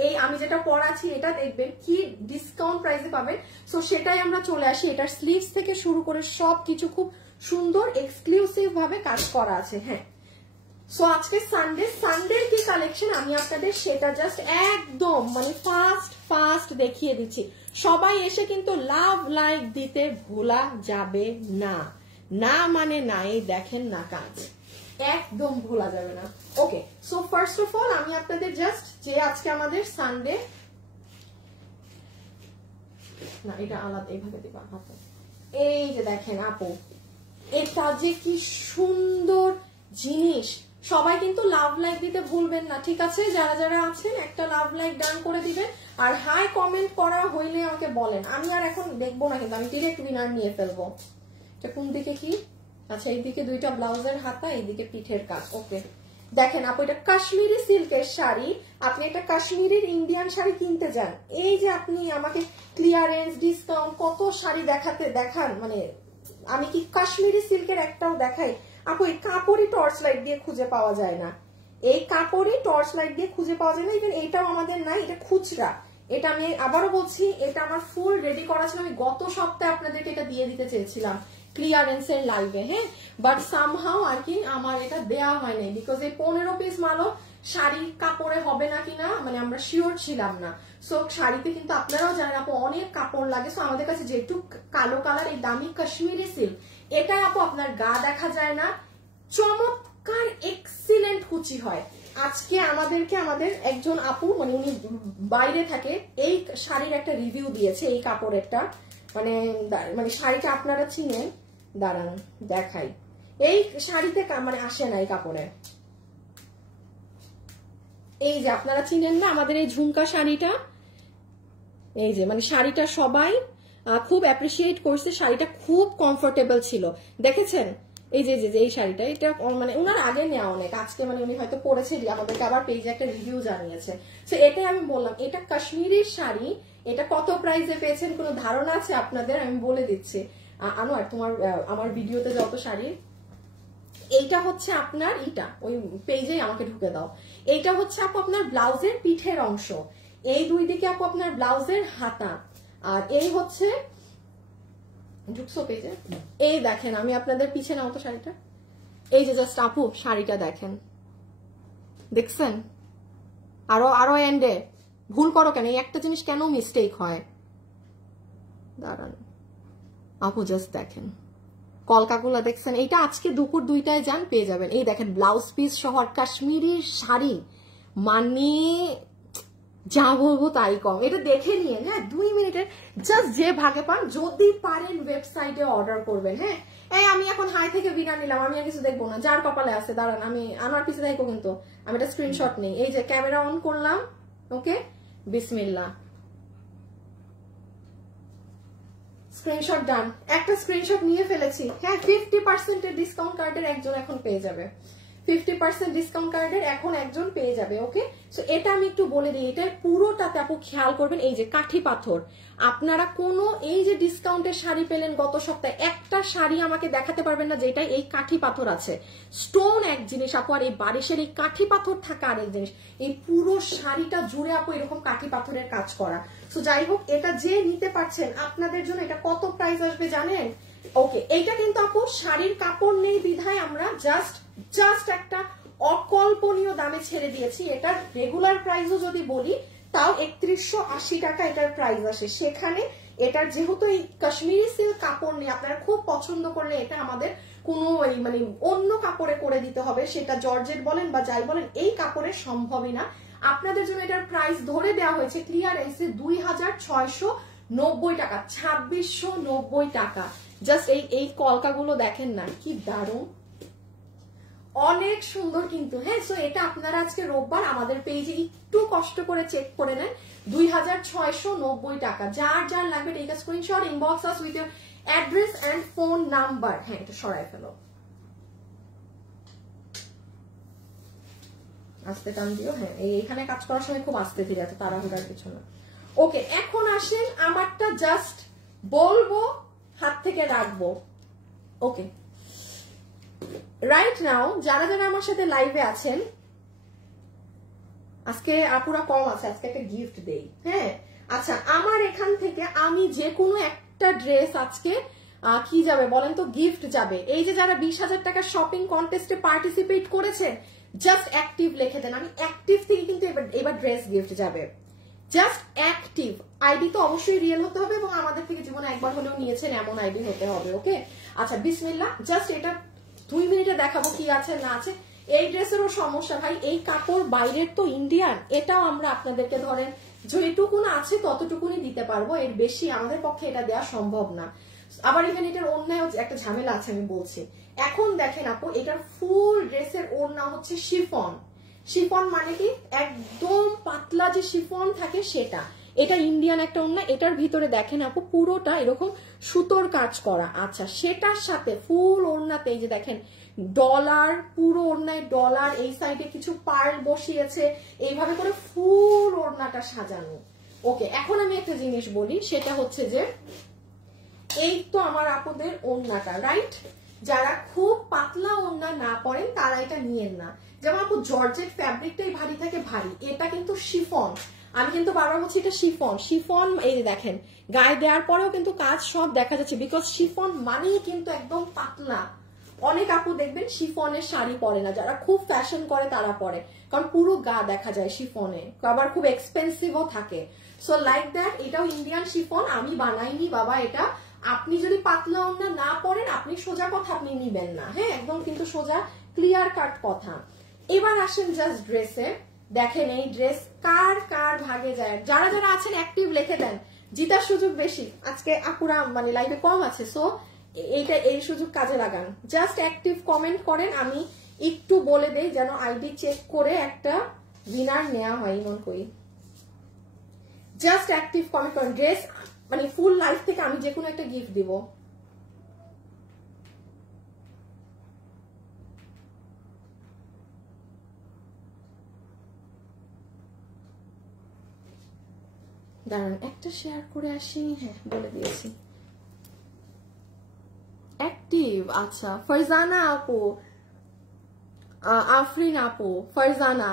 এই আমি যেটা পরাচ্ছি এটা দেখবেন কি ডিসকাউন্ট প্রাইসে পাবেন। সো সেটাই আমরা চলে আসি, এটার স্লিভস থেকে শুরু করে সবকিছু খুব সুন্দর এক্সক্লুসিভ ভাবে কাজ করা আছে। হ্যাঁ সো আজকে সানডের কি কালেকশন আমি আপনাদের সেটা জাস্ট একদম মানে ফাস্ট দেখিয়ে দিচ্ছি। সবাই এসে কিন্তু লাভ লাইক দিতে ভোলা যাবে না, না মানে না, এই দেখেন না কাজ একদম ভোলা যাবে না। Okay so first of all আমি আপনাদের জাস্ট যে আজকে আমাদের সানডে, না এটা আলাদা এইভাবে দিবা হাতে, এই যে দেখেন আপু এটা যে কি সুন্দর জিনিস। সবাই কিন্তু লাভ লাইক দিতে ভুলবেন না, ঠিক আছে? যারা যারা আছেন একটা লাভ লাইক ডান করে দিবেন, আর হাই কমেন্ট করা হইলে আমাকে বলেন, আমি আর এখন দেখবো না, কিন্তু আমি ডিরেক্ট উইনার নিয়ে ফেলবো। এটা কোন দিকে কি, আচ্ছা এইদিকে দুইটা ব্লাউজের হাতা, এইদিকে পিঠের কাজ। ওকে দেখেন আপু এটা কাশ্মীরি সিল্কের শাড়ি, আপনি একটা কাশ্মীরির ইন্ডিয়ান শাড়ি কিনতে যান, এই যে আপনি আমাকে ক্লিয়ারেন্স ডিসকাউন্ট কত শাড়ি দেখান, মানে আমি কি কাশ্মীরি সিল্কের একটাও দেখাই? আপু এই কাপড়ই টর্চ লাইট দিয়ে খুঁজে পাওয়া যায় না, এই কাপড়ই টর্চ লাইট দিয়ে খুঁজে পাওয়া যায় না। ইভেন এটাও আমাদের নাই, এটা খুচরা। এটা আমি আবারও বলছি, এটা আমার ফুল রেডি করা ছিল, আমি গত সপ্তাহে আপনাদেরকে এটা দিয়ে দিতে চেয়েছিলাম ক্লিয়ারেন্সের লাইভে, হ্যাঁ, বাট সামহাউ আর কি আমার এটা দেয়া হয় নাই, বিকজ এই 15 পিস মালও শাড়ি কাপড়ে হবে না কিনা মানে আমরা শিওর ছিলাম না। সো শাড়িতে কিন্তু আপনারাও জানেন আপু অনেক কাপড় লাগে। সো আমাদের কাছে যেটুক কালো কালার এই দামি কাশ্মীরি সিল্ক, এটা আপু আপনার গা দেখা যায় না, চমৎকার এক্সিলেন্ট কুচি হয়। আজকে আমাদের একজন আপু মানে উনি বাইরে থাকে, এই শাড়ির একটা রিভিউ দিয়েছে, এই কাপড়েরটা মানে মানে শাড়িটা আপনারা চিনেন, দাঁড়ান দেখাই, এই শাড়িতে মানে আসে না এই কাপড়ে, এই যে আপনারা চিনেন না আমাদের এই ঝুমকা শাড়িটা, এই যে মানে শাড়িটা সবাই খুব অ্যাপ্রিসিয়েট করছে, শাড়িটা খুব কমফোর্টেবল ছিল, দেখেছেন? এই যে এই শাড়িটা, এটা মানে ওনার আগে নেওয়া অনেক, আজকে মানে উনি হয়তো পরেছে আমাদেরকে আবার পেজে একটা রিভিউ জানিয়েছে। তো এটাই আমি বললাম, এটা কাশ্মীরির শাড়ি, এটা কত প্রাইসে পেয়েছেন কোনো ধারণা আছে আপনাদের? আমি বলে দিচ্ছি। আনোয়ার তোমার আমার ভিডিওতে যত শাড়ি, এইটা হচ্ছে আপনার ইটা ওই পেজেই আমাকে ঢুকে দাও, এইটা হচ্ছে আপু আপনার ব্লাউজের পিঠের অংশ, এই দুই দিকে আপু আপনার ব্লাউজের হাতা, আর এই হচ্ছে ঢুকছো পেজে, এই দেখেন আমি আপনাদের পিছনে নাও তো শাড়িটা, এই যে জাস্ট আপু শাড়িটা দেখেন, দেখছেন? আরো এন্ডে ভুল করো কেন? এই একটা জিনিস কেন মিস্টেক হয়? দাঁড়ান আপু জাস্ট দেখেন কলকাগুলা, দেখছেন? এইটা আজকে দুপুর 2টায় যান পেয়ে যাবেন। এই দেখেন ব্লাউজ পিস সহ কাশ্মীরি শাড়ি, মানে যা বলবো তাই কম। এটা দেখে নিয়ে হ্যাঁ 2 মিনিটের জাস্ট যে ভাগে পান, যদি পারেন ওয়েবসাইটে অর্ডার করবেন। হ্যাঁ এই আমি এখন হাই থেকে বিনা নিলাম, আমি আর কিছু দেখবো না, যার কপালে আছে। দাঁড়ান আমি আমার পিছে দেখবো, কিন্তু আমি একটা স্ক্রিনশট নেই। এই যে ক্যামেরা অন করলাম, ওকে বিসমিল্লাহ, স্ক্রিনশট ডান, একটা স্ক্রিনশট নিয়ে ফেলেছি। হ্যাঁ 50% এর ডিসকাউন্ট কার্ডের একজন এখন পেয়ে যাবে, 50% ডিসকাউন্ট কার্ডের এখন একজন পেয়ে যাবে। ওকে, সো এটা আমি একটু বলে দিই, এটা পুরোটাতে আপু খেয়াল করবেন, এই যে কাঠি পাথর। আপনারা কোনো এই যে ডিসকাউন্টের শাড়ি পেলেন গত সপ্তাহে, একটা শাড়ি আমাকে দেখাতে পারবেন না যেটা এই কাঠি পাথর আছে। স্টোন এক জিনিস আপু, আর এই বারিশের এই কাঠি পাথর থাকা আরেক জিনিস। এই পুরো শাড়িটা জুড়ে আপু এরকম কাঠি পাথরের কাজ করা। সো যাই হোক, এটা যে নিতে পারছেন আপনাদের জন্য এটা কত প্রাইস আসবে জানেন? ওকে, এইটা কিন্তু আপু শাড়ির কাপড় নেই বিধায় আমরা জাস্ট একটা অকল্পনীয় দামে ছেড়ে দিয়েছি। এটার রেগুলার প্রাইসও যদি বলি তাও 3180 টাকা এটার প্রাইস আসে। সেখানে এটার যেহেতু এই কাশ্মীরি সিল্ক কাপড় নেই, আপনারা খুব পছন্দ করলে এটা আমাদের কোনো মানে অন্য কাপড়ে করে দিতে হবে, সেটা জর্জেট বলেন বা যাই বলেন, এই কাপড়ে সম্ভবই না। আপনাদের জন্য এটার প্রাইস ধরে দেওয়া হয়েছে ক্লিয়ারেন্সে 2690 টাকা, 2690 টাকা। জাস্ট এই কলকাগুলো দেখেন না কি দারুণ, অনেক সুন্দর কিন্তু। হ্যাঁ, সো এটা আপনারা আজকে রোববার আমাদের পেজে একটু কষ্ট করে চেক করে নেন, 2690 টাকা। যার লাগবে take a screenshot, inbox us with your address and phone number. হ্যাঁ এটা সরাই ফেলো, আস্তে টান দিও। হ্যাঁ এইখানে কাজ করার সময় খুব আস্তে ধীরে, আছে তাড়াহুড়ার কিছু না। ওকে, এখন আসেন আমারটা জাস্ট বলবো, হাত থেকে রাখবো। ওকে, রাইট নাও যারা আমার সাথে লাইভে আছেন, আজকে আপুরা কম আছে, আজকে একটা গিফট দেই। হ্যাঁ আচ্ছা, আমার এখান থেকে আমি যে কোনো একটা ড্রেস আজকে কি যাবে বলেন তো? গিফট যাবে। এই যে যারা 20,000 টাকা শপিং কন্টেস্টে পার্টিসিপেট করেছেন, জাস্ট অ্যাক্টিভ লিখে দেন। আমি অ্যাক্টিভ থেকে কিন্তু এবার ড্রেস গিফট যাবে, জাস্ট অ্যাক্টিভ। আইডি তো অবশ্যই রিয়েল হতে হবে এবং আমাদের থেকে জীবনে একবার হলেও নিয়েছেন এমন আইডি হতে হবে। ওকে আচ্ছা, বিসমিল্লাহ। জাস্ট এটা 2 মিনিটে দেখাবো কি আছে না আছে। এই ড্রেসেরও সমস্যা ভাই, এই কাপড় বাইরের তো ইন্ডিয়ান, এটাও আমরা আপনাদেরকে ধরেন যেটুকুন আছে ততটুকুনি দিতে পারবো, এর বেশি আমাদের পক্ষে এটা দেওয়া সম্ভব না। আবার ইভেন এটার ওড়নায়ও একটা ঝামেলা আছে, আমি বলছি। এখন দেখেন আপু, এটার ফুল ড্রেসের ওড়না হচ্ছে শিফন। শিফন মানে কি? একদম পাতলা যে শিফন থাকে সেটা। এটা ইন্ডিয়ান একটা ওড়না, এটার ভিতরে দেখেন আপু পুরোটা এরকম সুতোর কাজ করা। আচ্ছা, সেটার সাথে ফুল ওড়নাতে এই যে দেখেন ডলার, পুরো ওড়নায় ডলার, এই সাইডে কিছু পার্ল বসিয়েছে, এইভাবে করে ফুল ওড়নাটা সাজানো। ওকে, এখন আমি একটা জিনিস বলি, সেটা হচ্ছে যে এই তো আমার আপুদের ওড়নাটা, রাইট? যারা খুব পাতলা ওড়না না পরেন তারা এটা নিয়েন না। যেমন আপু জর্জেট ফ্যাব্রিকটাই ভারী থাকে, ভারী, এটা কিন্তু শিফন। আমি কিন্তু বারবার বলছি এটা শিফন। শিফন এই দেখেন গায়ে দেওয়ার পরেও কিন্তু কাজ সব দেখা যাচ্ছে, বিকজ শিফন মানেই কিন্তু একদম পাতলা। অনেক আপু দেখবেন শিফনের শাড়ি পরে না, যারা খুব ফ্যাশন করে তারা পরে, কারণ পুরো গা দেখা যায় শিফনে, আবার খুব এক্সপেন্সিভও থাকে। সো লাইক দ্যাট, এটাও ইন্ডিয়ান শিফন, আমি বানাইনি বাবা এটা। আপনি যদি পাতলা ওড়না না পরেন, আপনি সোজা কথা আপনি নিবেন না, হ্যাঁ, একদম কিন্তু সোজা ক্লিয়ার কাট কথা। এবার আসেন জাস্ট ড্রেসে। দেখেন এই ড্রেস কার কার ভাগে যায়, যারা যারা আছেন অ্যাক্টিভ লিখে দেন, জিতার সুযোগ বেশি। আজকে আপুরা মানে লাইভে কম আছে, সো এইটা এই সুযোগ কাজে লাগান। জাস্ট অ্যাক্টিভ কমেন্ট করেন, আমি একটু বলে দেই যেন আইডি চেক করে একটা উইনার নেওয়া হয়। মন করি জাস্ট অ্যাক্টিভ কমেন্ট করেন। ড্রেস মানে ফুল লাইফ থেকে আমি যে কোনো একটা গিফট দিব। দাঁড়ান একটা শেয়ার করে আসি, হ্যাঁ বলে দিয়েছি অ্যাক্টিভ। আচ্ছা ফারজানা আপু, আফরিন আপু, ফারজানা,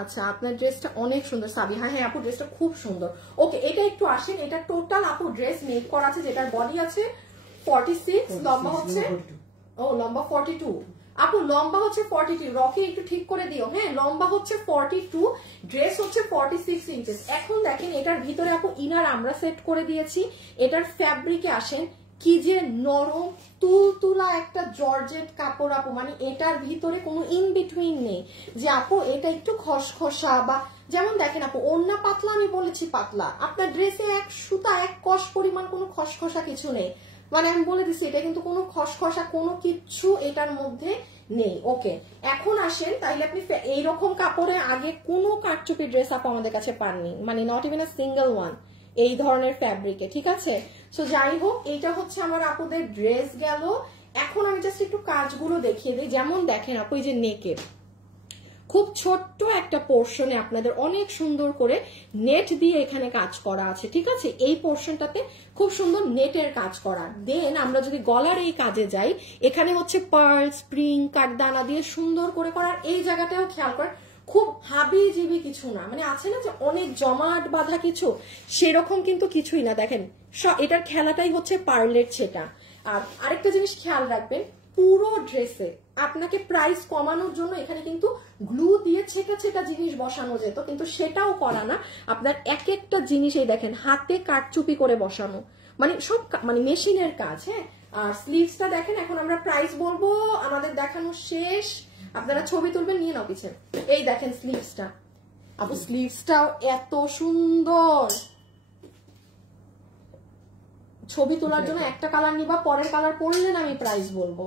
আচ্ছা আপনার ড্রেসটা অনেক সুন্দর। সাবিহা, হ্যাঁ আপু ড্রেসটা খুব সুন্দর। ওকে, এটা একটু আসেন, এটা টোটাল আপু ড্রেস মেক করা আছে, যেটার বডি আছে 46, লম্বা হচ্ছে লম্বা 42 আপু, লম্বা হচ্ছে 42। রকি একটু ঠিক করে দিও, হ্যাঁ লম্বা হচ্ছে 42, ড্রেস হচ্ছে 46 ইঞ্চেস। এখন দেখেন এটার ভিতরে আপু ইনার আমরা সেট করে দিয়েছি। এটার ফ্যাব্রিকে আসেন, কি যে নরম তুলতুলা একটা জর্জেট কাপড় আপু, মানে এটার ভিতরে কোনো ইন বিটুইন নেই যে আপু এটা একটু খসখসা, বা যেমন দেখেন আপু ওড়না পাতলা, আমি বলেছি পাতলা, আপনার ড্রেসে এক সুতা এক কষ পরিমাণ কোনো খসখসা কিছু নেই, মানে আমি বলে দিচ্ছি এটা কিন্তু কোনো খসখসা কোনো কিচ্ছু এটার মধ্যে নেই। ওকে, এখন আসেন তাইলে আপনি এইরকম কাপড়ে আগে কোনো কারচুপি ড্রেস আপু আমাদের কাছে পাননি, মানে not even a single one এই ধরনের ফ্যাব্রিকে, ঠিক আছে? সো যাই হোক, এইটা হচ্ছে আমার আপুদের ড্রেস গেল। এখন আমি জাস্ট একটু কাজগুলো দেখিয়ে দিই। যেমন দেখেন আপু এই যে নেকের খুব ছোট্ট একটা পোর্শনে আপনাদের অনেক সুন্দর করে নেট দিয়ে এখানে কাজ করা আছে, ঠিক আছে? এই পোর্শনটাতে খুব সুন্দর নেটের কাজ করা। দেন আমরা যদি গলার এই কাজে যাই, এখানে হচ্ছে পার্ল, স্প্রিং, কাঠদানা দিয়ে সুন্দর করে করার। এই জায়গাটাও খেয়াল করেন, খুব হাবি জিবি কিছু না, মানে আছে না যে অনেক জমাট বাঁধা কিছু, সেরকম কিন্তু কিছুই না। দেখেন এটার খেলাটাই হচ্ছে পার্লের ছেটা। আর আরেকটা জিনিস খেয়াল রাখবেন, পুরো ড্রেসে আপনাকে প্রাইস কমানোর জন্য এখানে কিন্তু গ্লু দিয়ে ছেটা ছেটা জিনিস বসানো যেত, কিন্তু সেটাও করা না। আপনার এক একটা জিনিস এই দেখেন হাতে কাটচুপি করে বসানো, মানে সব মানে মেশিনের কাজ, হ্যাঁ। আর স্লিভসটা দেখেন, এখন আমরা প্রাইস বলবো, আমাদের দেখানো শেষ, আপনারা ছবি তুলবেন, নিয়ে নাও পিছনে। এই দেখেন স্লিভসটা আপু, স্লিভসটাও এত সুন্দর। ছবি তোলার জন্য একটা কালার নিবা, পরের কালার পরলেন আমি প্রাইস বলবো।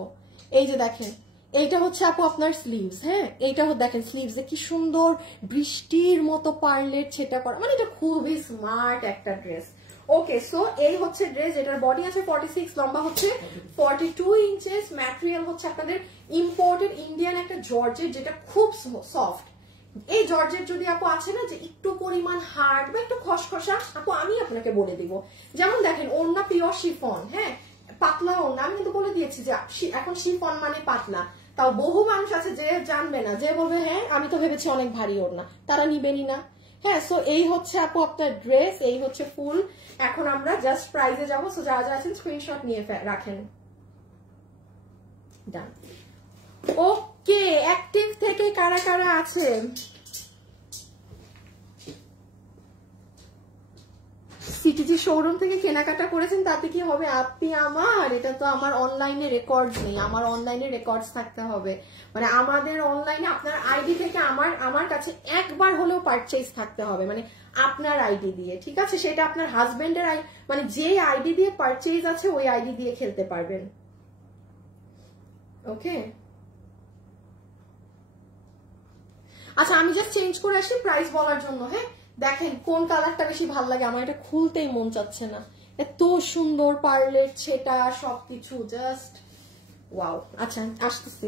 এই যে দেখেন এইটা হচ্ছে আপু আপনার স্লিভস, হ্যাঁ এইটা দেখেন স্লিভস কি সুন্দর বৃষ্টির মতো পার্লের ছেটা করা, মানে এটা খুবই স্মার্ট একটা ড্রেস। ওকে, সো এই হচ্ছে ড্রেস, এটার বডি আছে 46, লম্বা হচ্ছে 42 ইঞ্চেস। ম্যাটেরিয়াল হচ্ছে আপনাদের ইম্পোর্টেড ইন্ডিয়ান একটা জর্জেট, যেটা খুব সফট। এই জর্জেট যদি আপু আছে না যে একটু পরিমাণ হার্ড বা একটু খসখসা, আপু আমি আপনাকে বলে দিব। যেমন দেখেন ওড়না পিওর শিফন, হ্যাঁ পাতলা ওড়না, আমি কিন্তু বলে দিয়েছি যে এখন শিফন মানে পাতলা। তাও বহু মানুষ আছে যে জানবে না, যে বলবে হ্যাঁ আমি তো ভেবেছি অনেক ভারী ওড়না, তারা নিবেনই না। হ্যাঁ, সো এই হচ্ছে আপু আপনার ড্রেস, এই হচ্ছে ফুল। এখন আমরা জাস্ট প্রাইজে যাবো, সো যারা যারা আছেন স্ক্রিনশট নিয়ে রাখেন। ডান। ওকে, অ্যাক্টিভ থেকে কারা কারা আছে? সিটিজি শোরুম থেকে কেনাকাটা করেছেন, তাতে কি হবে আপনি? আমার এটা তো আমার অনলাইনে রেকর্ড নেই, আমার অনলাইনে রেকর্ডস থাকতে হবে, মানে আমাদের অনলাইনে আপনার আইডি থেকে আমার কাছে একবার হলেও পারচেজ থাকতে হবে, মানে আপনার আইডি দিয়ে, ঠিক আছে? সেটা আপনার হাজবেন্ডের মানে যে আইডি দিয়ে পারচেজ আছে ওই আইডি দিয়ে খেলতে পারবেন। ওকে, আচ্ছা আমি জাস্ট চেঞ্জ করে আসি প্রাইস বলার জন্য। হ্যাঁ, দেখেন কোন কালারটা বেশি ভালো লাগে, আমার এটা খুলতেই মন চাচ্ছে না, এত সুন্দর পার্লের ছেটা সবকিছু, জাস্ট ওয়াও। আচ্ছা আসতেছি।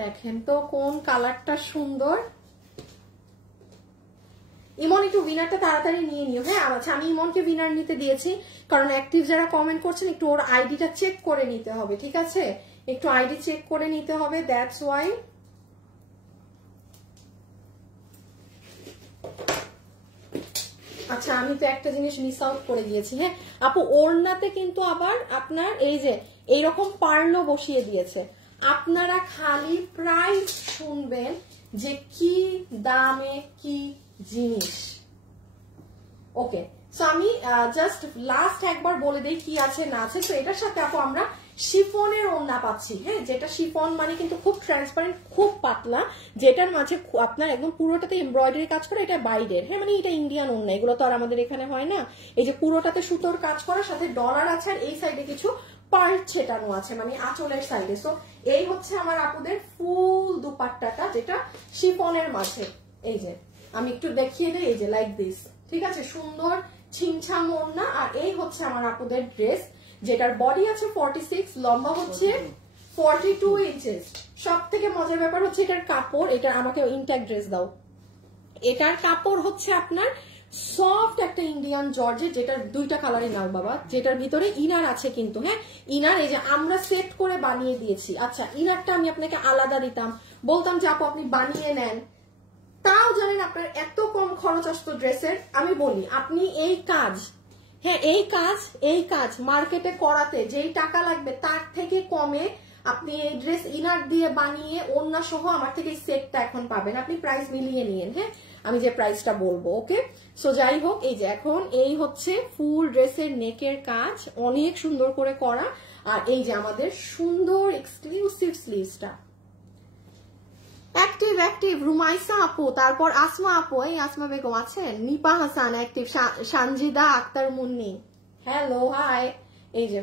দেখেন তো কোন কালারটা সুন্দর। ইমন একটু উইনারটা তাড়াতাড়ি নিয়ে নিও। হ্যাঁ আচ্ছা, আমি ইমনকে উইনার নিতে দিয়েছি কারণ অ্যাক্টিভ যারা কমেন্ট করছেন একটু ওর আইডিটা চেক করে নিতে হবে, ঠিক আছে? একটু আইডি চেক করে নিতে হবে, দ্যাটস ওয়াই। আচ্ছা আমি তো একটা জিনিস মিস আউট করে গিয়েছি। হ্যাঁ আপু, ওড়নাতে কিন্তু আবার আপনার এই যে এইরকম পার্লও বসিয়ে দিয়েছে। আপনারা খালি প্রাইস শুনবেন যে কি দামে কি জিনিস। ওকে, সো আমি জাস্ট লাস্ট একবার বলে দিই কি আছে না আছে। তো এটার সাথে আপু আমরা শিফনের ওড়না পাচ্ছি। হ্যাঁ, যেটা শিফন মানে কিন্তু খুব ট্রান্সপারেন্ট, খুব পাতলা, যেটার মাঝে আপনার একদম পুরোটাতে এমব্রয়ডারি কাজ করা। এটা বাইরের, হ্যাঁ মানে এটা ইন্ডিয়ান ওড়না, এগুলো তো আর আমাদের এখানে হয় না। এই যে পুরোটাতে সুতোর কাজ করা, সাথে ডলার আছে, আর এই সাইডে কিছু পার্ল ছেটানো আছে মানে আঁচলের সাইডে। সো এই হচ্ছে আমার আপুদের ফুল দুপাট্টাটা, যেটা শিফনের মাঝে। এই যে আমি একটু দেখিয়ে দিই, এই যে লাইক দিস, ঠিক আছে? সুন্দর ছিমছাম ওড়না। আর এই হচ্ছে আমার আপুদের ড্রেস, যেটার বডি আছে 46, লম্বা হচ্ছে 42 ইঞ্চেস। সব থেকে মজার ব্যাপার হচ্ছে এটার কাপড়, এটা আমাকে ইনট্যাক্ট ড্রেস দাও। এটার কাপড় হচ্ছে আপনার সফট একটা ইন্ডিয়ান জর্জেট, যেটার দুইটা কালারই নাও বাবা, যেটার ভিতরে ইনার আছে কিন্তু। হ্যাঁ ইনার এই যে আমরা সেট করে বানিয়ে দিয়েছি। আচ্ছা ইনারটা আমি আপনাকে আলাদা দিতাম, বলতাম যে আপু আপনি বানিয়ে নেন, তাও জানেন আপনার এত কম খরচ আসতো ড্রেসের। আমি বলি আপনি এই কাজ, হ্যাঁ এই কাজ মার্কেটে করাতে যেই টাকা লাগবে তার থেকে কমে আপনি এই ড্রেস ইনার দিয়ে বানিয়ে ওড়না সহ আমার থেকে এই সেটটা এখন পাবেন। আপনি প্রাইস মিলিয়ে নিয়েন, হ্যাঁ আমি যে প্রাইসটা বলবো। ওকে, সো যাই হোক, এই যে এখন এই হচ্ছে ফুল ড্রেসের নেকের কাজ, অনেক সুন্দর করে করা। আর এই যে আমাদের সুন্দর এক্সক্লুসিভ স্লিভসটা। অ্যাক্টিভ অ্যাক্টিভ রুমাইসা আপু, তারপর আসমা আপু, এই আসমা বেগম আছেন, Nipa Hasan active, Sanjida Akter Munni, hello hi. এই যে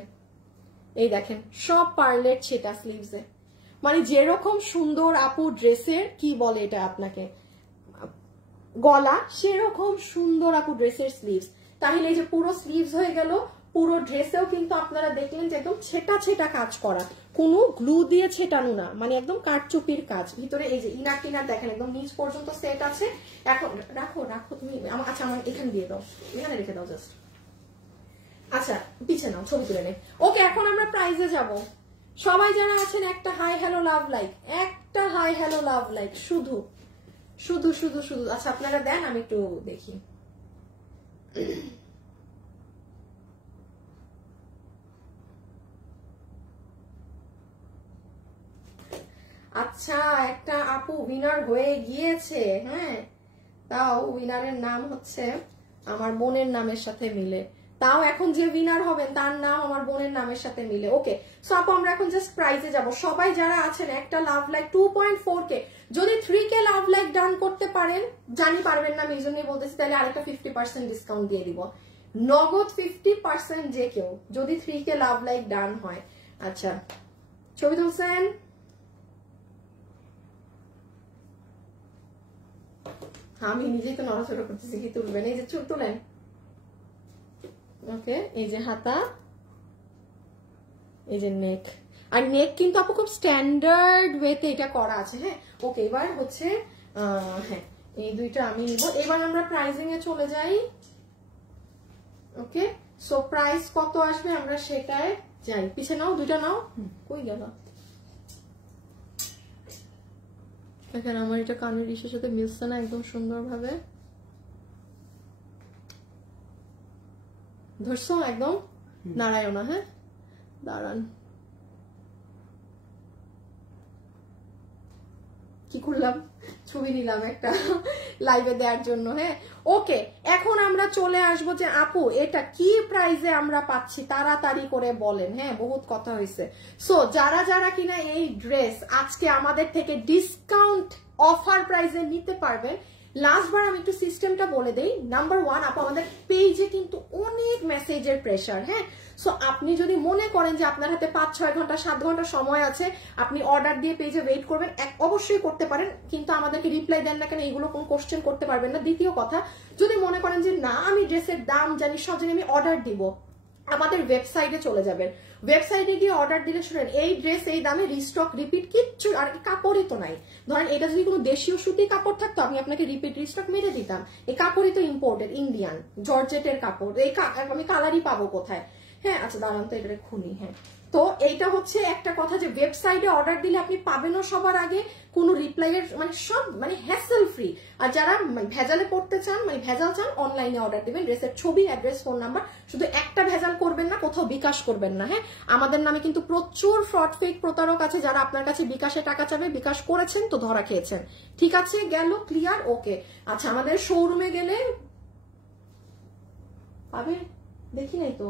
এই দেখেন সব পার্লের ছেটা স্লিভসে, মানে যেরকম সুন্দর আপু ড্রেসের কি বলে এটা আপনাকে গলা, সেরকম সুন্দর আপু ড্রেসের স্লিভস। তাহলে এই যে পুরো স্লিভস হয়ে গেল, পুরো ড্রেসেও কিন্তু আপনারা দেখলেন যে একদম ছেটা ছেটা কাজ করা, কোনো গ্লু দিয়ে ছেটানো না, মানে একদম কাঠচুপির কাজ। ভিতরে এই যে ইনার টিনার দেখেন একদম নিচ পর্যন্ত সেট আছে। এখন রাখো রাখো তুমি, আচ্ছা আমার এখানে দিয়ে দাও, এখানে রেখে দাও জাস্ট। আচ্ছা পিছে নাও, ছবি তুলে নে। ওকে, এখন আমরা প্রাইজে যাব। সবাই যারা আছেন একটা হাই হ্যালো লাভ লাইক, একটা হাই হ্যালো লাভ লাইক, শুধু শুধু শুধু শুধু। আচ্ছা আপনারা দেন, আমি একটু দেখি। আচ্ছা একটা আপু উইনার হয়ে গিয়েছে, হ্যাঁ তাও উইনারের নাম হচ্ছে আমার বোনের নামের সাথে মিলে। তাও এখন যে উইনার হবেন তার নাম আমার বোনের নামের সাথে মিলে। ওকে, সো আপু আমরা এখন জাস্ট প্রাইজে যাব। সবাই যারা আছেন একটা লাভ লাইক 2.4K, যদি 3K লাভ লাইক ডান করতে পারেন, জানি পারবেন না আমি এই জন্যই বলতেছি, তাহলে আরেকটা 50% ডিসকাউন্ট দিয়ে দিব, নগদ 50% যে কেউ যদি 3K লাভ লাইক ডান হয়। আচ্ছা ছবি তুলছেন, আমি নিজেই তো নড়াচড়া করতেছি, কি তুলবেন? এই যে চুল তুলেন। ওকে, এই যে হাতা, এই যে নেক, আর নেক কিন্তু আপু খুব স্ট্যান্ডার্ড ওয়েতে এটা করা আছে। হ্যাঁ ওকে, এবার হচ্ছে হ্যাঁ এই দুইটা আমি নিব। এবার আমরা প্রাইজিং এ চলে যাই। ওকে, সো প্রাইস কত আসবে আমরা সেটাই যাই। পিছে নাও, দুইটা নাও, কই গেল? দেখেন আমার এটা কানের ইসের সাথে মিলছে না একদম সুন্দরভাবে। ধরছো একদম, নাড়ায়ও না। হ্যাঁ দাঁড়ান, কি করলাম, ছবি নিলাম একটা লাইভে দেওয়ার জন্য। হ্যাঁ ওকে, এখন আমরা চলে আসবো যে আপু এটা কি প্রাইজে আমরা পাচ্ছি, তাড়াতাড়ি করে বলেন। হ্যাঁ বহুত কথা হয়েছে। সো যারা যারা কিনা এই ড্রেস আজকে আমাদের থেকে ডিসকাউন্ট অফার প্রাইজে নিতে পারবেন, লাস্ট বার আমি একটু সিস্টেমটা বলে দেই। নাম্বার 1, আপু আমাদের পেজে কিন্তু অনেক মেসেজের প্রেসার। হ্যাঁ সো আপনি যদি মনে করেন যে আপনার হাতে 5-6 ঘন্টা 7 ঘন্টা সময় আছে, আপনি অর্ডার দিয়ে পেজে ওয়েট করবেন, অবশ্যই করতে পারেন, কিন্তু আমাদেরকে রিপ্লাই দেন না কেন এইগুলো কোনো কোশ্চেন করতে পারবেন না। দ্বিতীয় কথা, যদি মনে করেন যে না আমি ড্রেসের দাম জানি, সব জানি, আমি অর্ডার দিব, আমাদের ওয়েবসাইটে চলে যাবেন, ওয়েবসাইটে গিয়ে অর্ডার দিলে শুনেন এই ড্রেস এই দামে রিস্টক রিপিট কিচ্ছু, আর কাপড়ই তো নাই। ধরেন এটা যদি কোনো দেশীয় সুতি কাপড় থাকতো আমি আপনাকে রিপিট রিস্টক মেরে দিতাম, এই কাপড়ই তো ইম্পোর্টেড ইন্ডিয়ান জর্জেটের কাপড়, এই আমি কালারই পাবো কোথায়? হ্যাঁ আচ্ছা দাঁড়ান তো এটা খুনি। হ্যাঁ তো এইটা হচ্ছে একটা কথা যে ওয়েবসাইটে অর্ডার দিলে আপনি পাবেনও সবার আগে, কোনো রিপ্লাইয়ের মানে সব মানে হ্যাসেল ফ্রি। আর যারা ভেজালে পড়তে চান মানে ভেজাল চান অনলাইনে অর্ডার দিবেন, ড্রেসের ছবি অ্যাড্রেস ফোন নাম্বার, শুধু একটা ভেজাল করবেন না, কোথাও বিকাশ করবেন না। হ্যাঁ আমাদের নামে কিন্তু প্রচুর ফ্রড ফেক প্রতারক আছে যারা আপনার কাছে বিকাশে টাকা চাবে, বিকাশ করেছেন তো ধরা খেয়েছেন। ঠিক আছে গেল ক্লিয়ার ওকে। আচ্ছা আমাদের শোরুমে গেলে পাবে, দেখি নাই তো,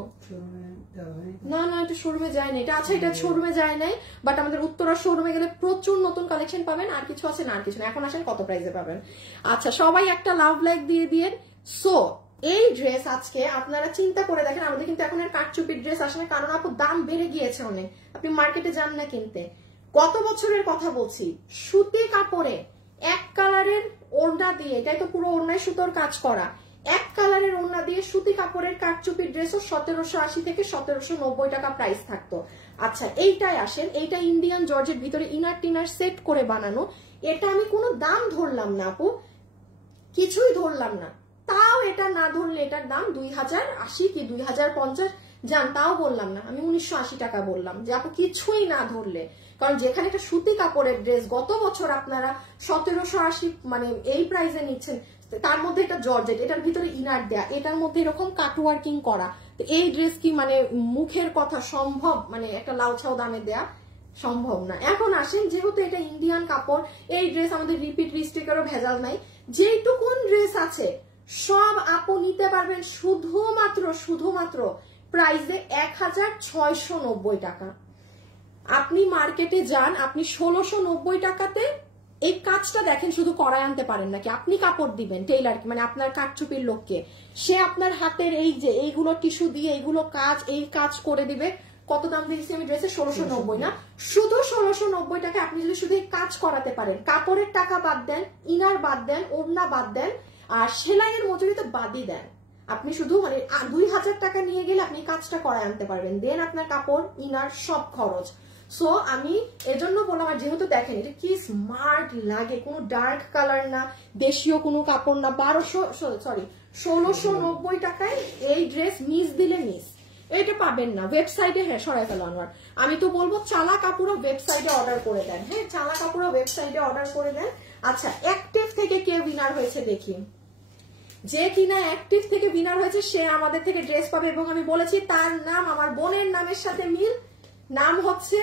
না না এটা শোরুমে যায় না এটা। আচ্ছা এটা শোরুমে যায় নাই, বাট আমাদের উত্তরা শোরুমে গেলে প্রচুর নতুন কালেকশন পাবেন। আর কিছু আছে না? আর কিছু না। এখন আসেন কত প্রাইসে পাবেন। আচ্ছা সবাই একটা লাভ লাইক দিয়ে দিয়ে। সো এই ড্রেস আজকে আপনারা চিন্তা করে দেখেন, আমাদের কিন্তু এখন আর কাটচুপির ড্রেস আসে না, কারণ আপু দাম বেড়ে গিয়েছে অনেক। আপনি মার্কেটে যান না কিনতে, গত বছরের কথা বলছি, সুতি কাপড়ে এক কালারের ওড়না দিয়ে, এটাই তো পুরো ওড়নায় সুতোর কাজ করা, এক কালারের ওড়না দিয়ে সুতি কাপড়ের কাটচুপির ড্রেসও 1780 থেকে 1790 টাকা প্রাইস থাকতো। আচ্ছা এইটাই আসেন, এইটা ইন্ডিয়ান জর্জের ভিতরে ইনার টিনার সেট করে বানানো। এটা আমি কোনো দাম ধরলাম না আপু, কিছুই ধরলাম না, তাও এটা না ধরলে এটার দাম 2080 কি 2050 যান, তাও বললাম না, আমি 1980 টাকা বললাম যে আপু কিছুই না ধরলে। কারণ যেখানে একটা সুতি কাপড়ের ড্রেস গত বছর আপনারা 1780 মানে এই প্রাইসে নিচ্ছেন, তার মধ্যে এটা জর্জেট, এটার ভিতরে ইনার দেয়া, এটার মধ্যে এরকম কাটওয়ার্কিং করা, এই ড্রেস কি মানে মুখের কথা সম্ভব? মানে একটা লাউছাও দামে দেয়া সম্ভব না। এখন আসেন, যেহেতু এটা ইন্ডিয়ান কাপড়, এই ড্রেস আমাদের রিপিট রিস্টিকারও ভেজাল নাই, যেটুকুন ড্রেস আছে সব আপু নিতে পারবেন শুধুমাত্র প্রাইসে 1690 টাকা। আপনি মার্কেটে যান, আপনি 1690 টাকাতে এই কাজটা দেখেন, শুধু করায় আনতে পারেন নাকি? আপনি কাপড় দিবেন টেইলার মানে আপনার কাটচুপির লোককে, সে আপনার হাতের এই যে এইগুলো টিস্যু দিয়ে এইগুলো কাজ এই কাজ করে দিবে। কত দাম দিয়েছি আমি ড্রেসে? 1690 না, শুধু 1690 টাকা। আপনি যদি শুধু কাজ করাতে পারেন, কাপড়ের টাকা বাদ দেন, ইনার বাদ দেন, ওড়না বাদ দেন, আর সেলাইয়ের মজুরি তো বাদই দেন, আপনি শুধু মানে 2000 টাকা নিয়ে গেলে আপনি কাজটা করায় আনতে পারবেন, দেন আপনার কাপড় ইনার সব খরচ। সো আমি এজন্য বললাম, আর যেহেতু দেখেন এটা কি স্মার্ট লাগে, কোনো ডার্ক কালার না, দেশীয় কোনো কাপড় না, 1690 টাকায় এই ড্রেস মিস দিলে মিস, এটা পাবেন না ওয়েবসাইটে। হ্যাঁ সরাই ফেলো আনোয়ার, আমি তো বলবো চালা কাপড়ও ওয়েবসাইটে অর্ডার করে দেন। হ্যাঁ চালা কাপড়ও ওয়েবসাইটে অর্ডার করে দেন। আচ্ছা অ্যাক্টিভ থেকে কে উইনার হয়েছে দেখি, যে কিনা অ্যাক্টিভ থেকে উইনার হয়েছে সে আমাদের থেকে ড্রেস পাবে, এবং আমি বলেছি তার নাম আমার বোনের নামের সাথে মিল, নাম হচ্ছে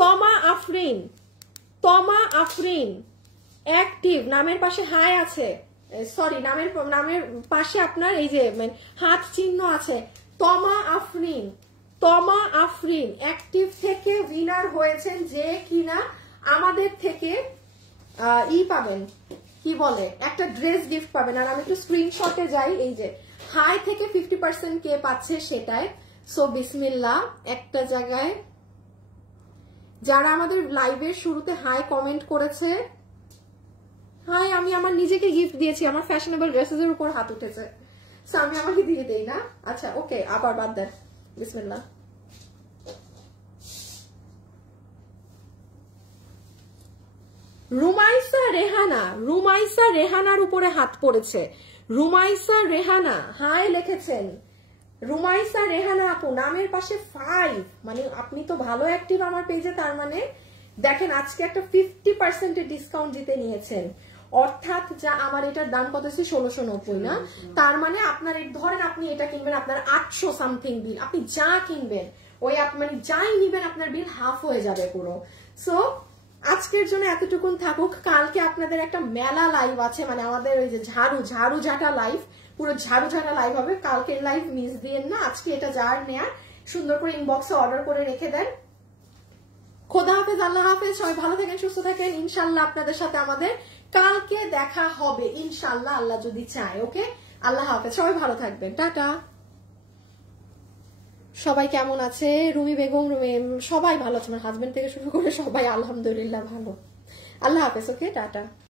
তমা আফরিন। তমা আফরিন অ্যাক্টিভ, নামের পাশে হাই আছে, সরি নামের পাশে আপনার এই যে হাত চিহ্ন আছে, তমা আফরিন। তমা আফরিন অ্যাক্টিভ থেকে উইনার হয়েছেন, যে কিনা আমাদের থেকে পাবেন, কি বলে একটা ড্রেস গিফট পাবেন। আর আমি একটু স্ক্রিনশটে যাই, এই যে হাই থেকে 50% কে পাচ্ছে সেটাই। সো বিসমিল্লাহ, একটা জায়গায় যারা আমাদের লাইভের শুরুতে হাই কমেন্ট করেছে, হাই আমি আমার নিজেকে গিফট দিয়েছি, আমার ফ্যাশনেবল ড্রেসেস এর উপর হাত উঠেছে, সো আমি আমাকে দিয়ে দেই না। আচ্ছা ওকে আবার বাদ দেন, বিসমিল্লাহ। রুমাইসা রেহানা, রুমাইসা রেহানার উপরে হাত পড়েছে। রুমাইসা রেহানা হাই লিখেছেন, রুমাইসা রেহানা আপু নামের পাশে 5, মানে আপনি তো ভালো অ্যাক্টিভ আমার পেজে, তার মানে দেখেন আজকে একটা 50% ডিসকাউন্ট জিতে নিয়েছেন, অর্থাৎ যা আমার এটার দাম কত ছিল 1690 না, তার মানে আপনার ধরেন আপনি এটা কিনবেন আপনার 800 সামথিং বিল, আপনি যা কিনবেন ওই মানে যাই নিবেন আপনার বিল হাফ হয়ে যাবে পুরো। সো আজকের জন্য এতটুকুন থাকুক, কালকে আপনাদের একটা মেলা লাইভ আছে, মানে আমাদের ওই যে ঝাড়ু ঝাঁটা লাইভ, পুরো ঝাড়ু ঝাঁটা লাইভ হবে, কালকের লাইভ মিস দিয়েন না। আজকে এটা যার নেয়ার সুন্দর করে ইনবক্সে অর্ডার করে রেখে দেন। খোদা হাফেজ, আল্লাহ হাফেজ, সবাই ভালো থাকেন, সুস্থ থাকেন। ইনশাল্লাহ আপনাদের সাথে আমাদের কালকে দেখা হবে ইনশাল্লাহ, আল্লাহ যদি চায়। ওকে আল্লাহ হাফেজ, সবাই ভালো থাকবেন, টাটা। সবাই কেমন আছে? রুমি বেগম, সবাই ভালো আছে, আমার হাজবেন্ড থেকে শুরু করে সবাই আলহামদুলিল্লাহ ভালো। আল্লাহ হাফেজ, ওকে টাটা।